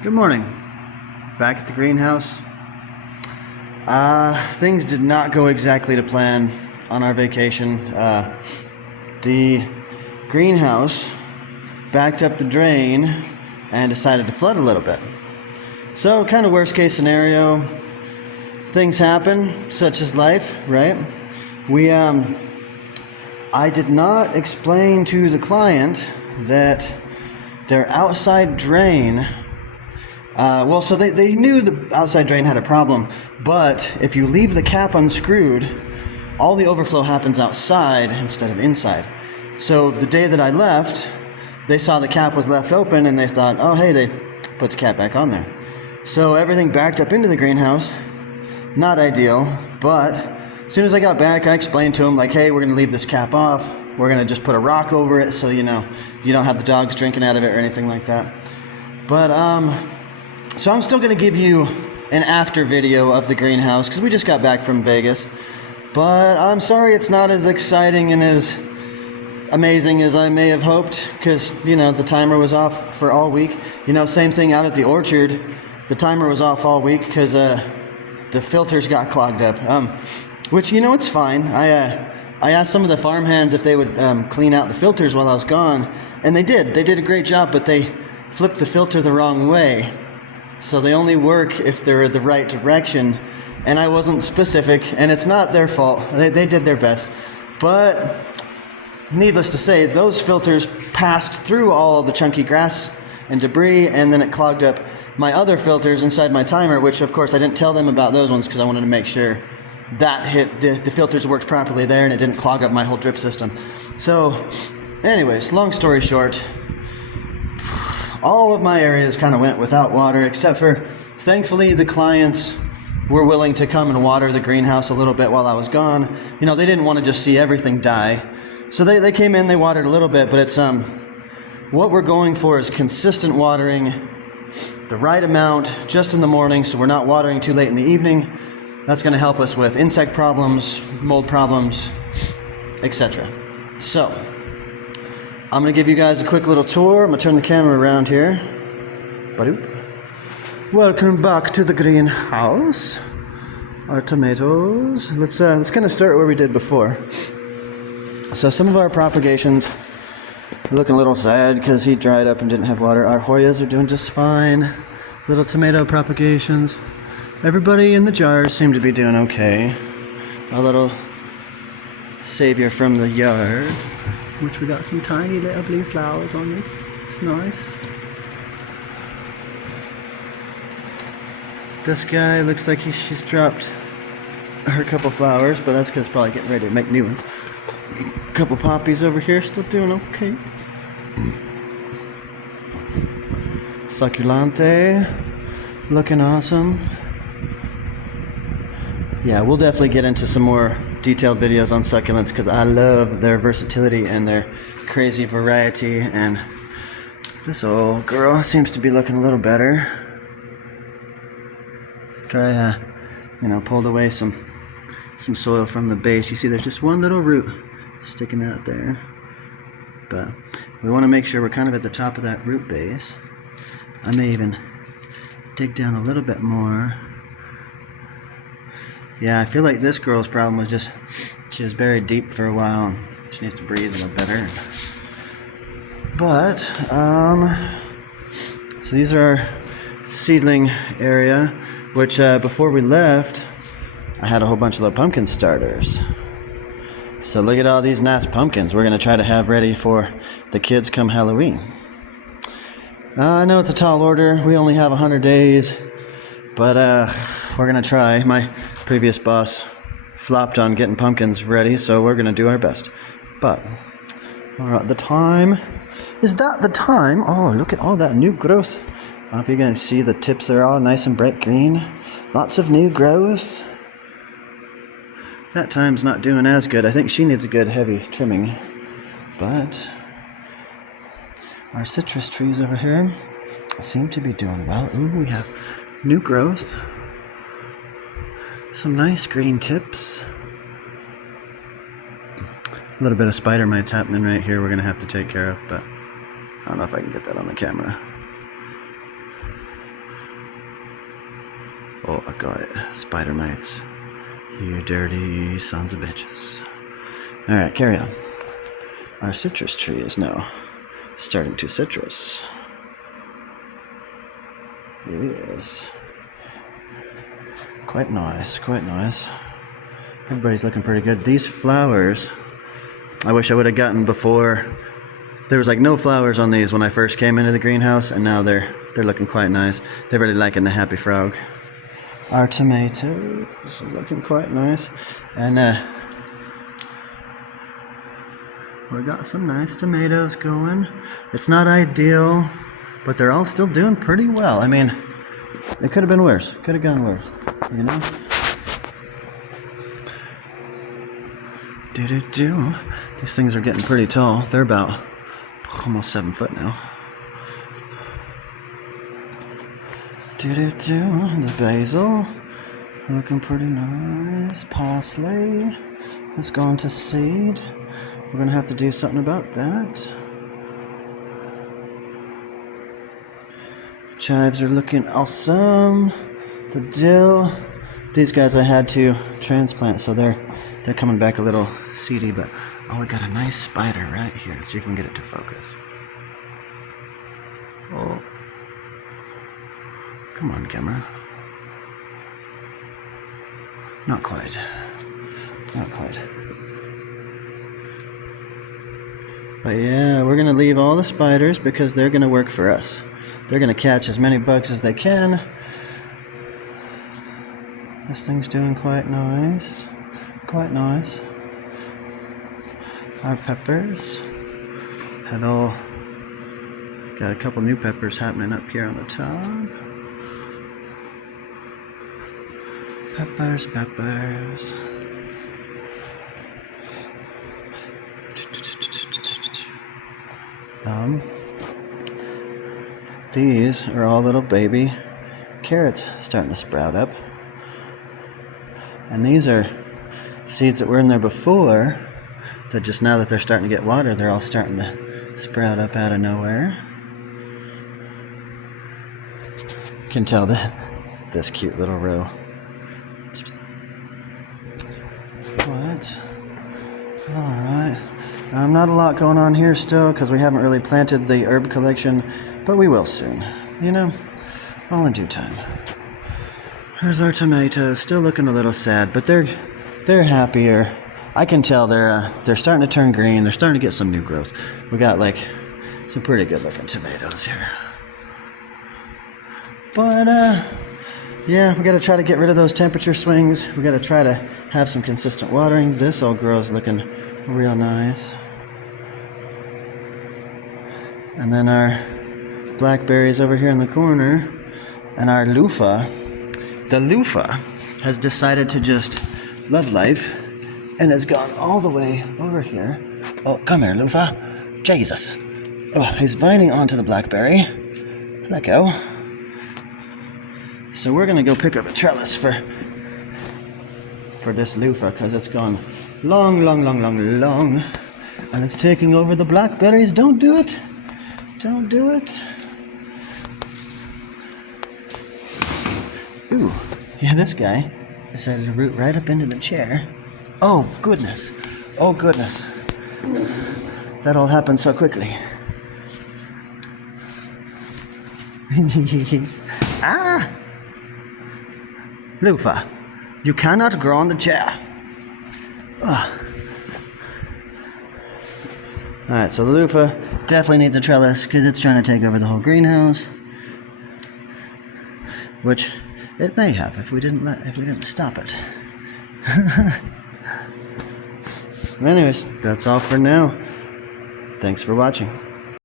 Good morning. Back at the greenhouse. Things did not go exactly to plan on our vacation. The greenhouse backed up the drain and decided to flood a little bit. So, kind of worst case scenario. Things happen, such as life, right? I did not explain to the client that their outside drain. So they knew the outside drain had a problem, but if you leave the cap unscrewed, all the overflow happens outside instead of inside. So the day that I left, they saw the cap was left open and they thought, oh hey, they put the cap back on there. So everything backed up into the greenhouse. Not ideal, but as soon as I got back, I explained to them like, hey, we're gonna leave this cap off. We're gonna just put a rock over it so you don't have the dogs drinking out of it or anything like that. But so I'm still going to give you an after video of the greenhouse because we just got back from Vegas. But I'm sorry it's not as exciting and as amazing as I may have hoped because, the timer was off for all week. Same thing out at the orchard. The timer was off all week because the filters got clogged up. Which, it's fine. I asked some of the farmhands if they would clean out the filters while I was gone. And they did. They did a great job, but they flipped the filter the wrong way. So they only work if they're the right direction, and I wasn't specific, and it's not their fault. They did their best. But needless to say, those filters passed through all the chunky grass and debris, and then it clogged up my other filters inside my timer, which of course I didn't tell them about those ones because I wanted to make sure that the filters worked properly there and it didn't clog up my whole drip system. So anyways, long story short, all of my areas kind of went without water, except for, thankfully, the clients were willing to come and water the greenhouse a little bit while I was gone. They didn't want to just see everything die. So they came in, they watered a little bit, but it's, what we're going for is consistent watering, the right amount, just in the morning, so we're not watering too late in the evening. That's going to help us with insect problems, mold problems, etc. So I'm going to give you guys a quick little tour. I'm going to turn the camera around here. Ba-doop. Welcome back to the greenhouse. Our tomatoes. Let's kind of start where we did before. So some of our propagations are looking a little sad because he dried up and didn't have water. Our Hoyas are doing just fine. Little tomato propagations. Everybody in the jars seem to be doing okay. Our little savior from the yard, which we got some tiny little blue flowers on this. It's nice. This guy looks like she's dropped her couple flowers, but that's because it's probably getting ready to make new ones. A couple poppies over here still doing okay. Succulente, looking awesome. Yeah, we'll definitely get into some more detailed videos on succulents because I love their versatility and their crazy variety, and this old girl seems to be looking a little better. Try pulled away some soil from the base. You see there's just one little root sticking out there, but we want to make sure we're kind of at the top of that root base. I may even dig down a little bit more. Yeah, I feel like this girl's problem was just she was buried deep for a while and she needs to breathe a little better. But so these are our seedling area, which before we left I had a whole bunch of little pumpkin starters. So look at all these nice pumpkins we're gonna try to have ready for the kids come Halloween. I know it's a tall order, we only have 100 days, but we're gonna try. My previous boss flopped on getting pumpkins ready, so we're gonna do our best. But all right, the time is that the time. Oh, look at all that new growth. I don't know if you guys see the tips are all nice and bright green. Lots of new growth. That time's not doing as good. I think she needs a good heavy trimming. But our citrus trees over here seem to be doing well. Ooh, we have new growth. Some nice green tips. A little bit of spider mites happening right here we're going to have to take care of, but I don't know if I can get that on the camera. Oh, I got it. Spider mites. You dirty sons of bitches. Alright, carry on. Our citrus tree is now starting to citrus. Yes. Quite nice, quite nice. Everybody's looking pretty good. These flowers, I wish I would have gotten before. There was like no flowers on these when I first came into the greenhouse, and now they're looking quite nice. They're really liking the happy frog. Our tomatoes are looking quite nice, and we got some nice tomatoes going. It's not ideal, but they're all still doing pretty well. I mean, it could have been worse. Could have gone worse, you know? These things are getting pretty tall. They're about almost 7 foot now. The basil, looking pretty nice. Parsley has gone to seed. We're gonna have to do something about that. Chives are looking awesome. The dill, these guys I had to transplant, so they're coming back a little seedy, but oh, we got a nice spider right here. Let's see if we can get it to focus. Oh. Come on, camera. Not quite. Not quite. But yeah, we're gonna leave all the spiders because they're gonna work for us. They're gonna catch as many bugs as they can. This thing's doing quite nice. Quite nice. Our peppers have all got a couple new peppers happening up here on the top. Peppers. These are all little baby carrots starting to sprout up. And these are seeds that were in there before that just now that they're starting to get water, they're all starting to sprout up out of nowhere. You can tell that this cute little row. What? Alright. Not a lot going on here still because we haven't really planted the herb collection, but we will soon. You know, all in due time. Here's our tomatoes, still looking a little sad, but they're happier. I can tell they're starting to turn green. They're starting to get some new growth. We got like some pretty good looking tomatoes here. But yeah, we got to try to get rid of those temperature swings. We got to try to have some consistent watering. This old grow's looking real nice. And then our blackberries over here in the corner, and our loofah. The loofah has decided to just love life and has gone all the way over here. Oh, come here, loofah. Jesus. Oh, he's vining onto the blackberry. Let go. So we're gonna go pick up a trellis for this loofah because it's gone long, and it's taking over the blackberries. Don't do it. Don't do it. Ooh, yeah, this guy decided to root right up into the chair. Oh, goodness. Oh, goodness. That all happened so quickly. Ah! Loofah, you cannot grow on the chair. Alright, so the loofah definitely needs a trellis because it's trying to take over the whole greenhouse. Which it may have if we didn't stop it. Anyways, that's all for now. Thanks for watching.